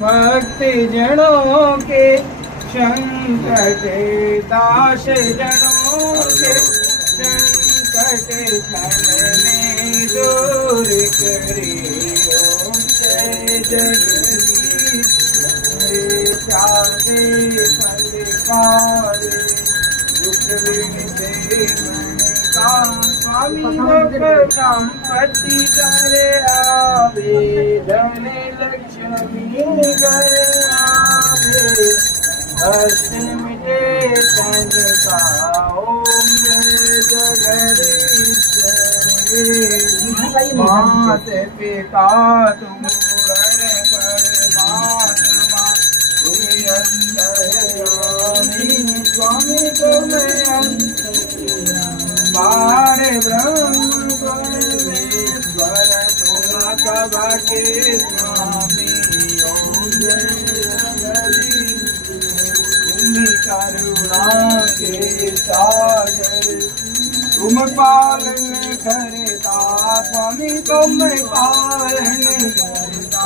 भक्ति जनों के संकट दास जनों के संकट क्षण में दूर करियो जय जगदीश चाहे फलकार दुख विनते मन का स्वामी लोक संपत्ति करे आवे धन लक्ष्मी करे आवे दर्शन मिले तन का ओम जय जगदीश मात पिता तुम परमात्मा तुम्हें अंतर्यामी स्वामी तुम्हें बार ब्रह्म परमेश्वर तुम सभा के स्वामी ओम जय जगदीश तुम करुणा के सागर तुम पालन करता स्वामी तुम पालन करता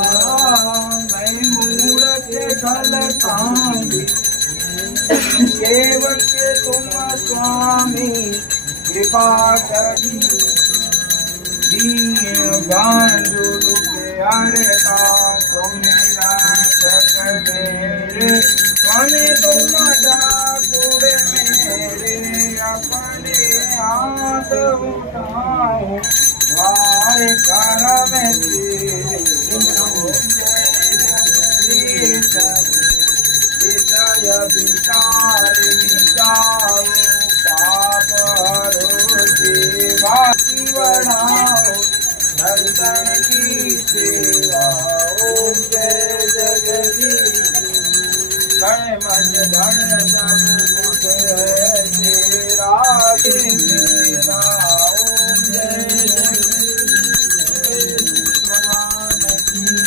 मैं मूर्ख खलतांगी सेवक तुम स्वामी कृपा करी दीन बांधु के हरता तुम रक्षक मेरे स्वामी तुम ठाकुर मेरे अपने हाथ उठाओ द्वार कर में तेरे विजय विचार मिटाओ पाप हरो सेवा बढ़ाओ दर्शन की सेवा ओम जय जगदीश गण मन धन सब कुछ है तेरा मेरा ओम जय जगदीश भगवान की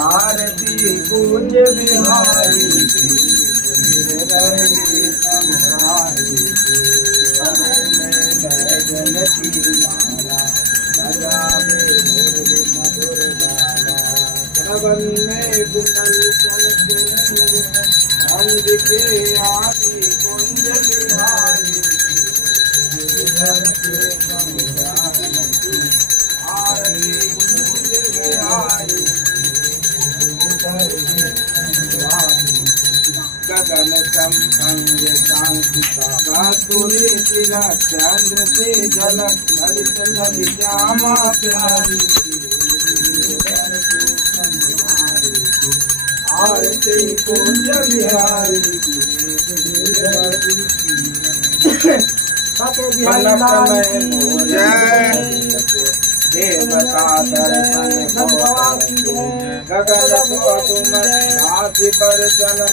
आरती कुंज बिहारी गिरधरी समुरारी जनती माला बजावे मुरली मधुर गाना श्रवण में कुंडल अंबिके आदि कुंज बिहारी गिरधरी समुरारी आरती कुंज बिहारी गगन संग शांति का चंद्र से झलक ललित ललित श्यामा प्यारी आरती कुंज बिहारी देवता दर्शन गगन तुम हाथी पर चलन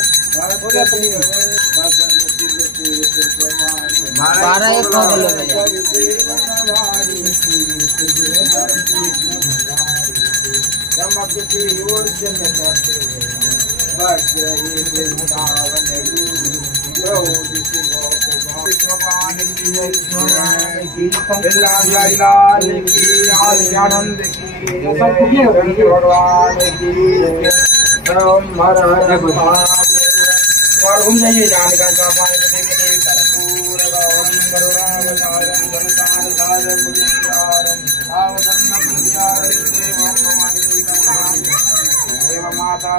लाल की आनंद की भगवान की हर हर और घूम जाइए जानकार का पानी देने के लिए कर्पूर गौरम करुणावतारम संसार सारम मुनिरारम भावदन्नम विद्यारं देवं भवानी देव माता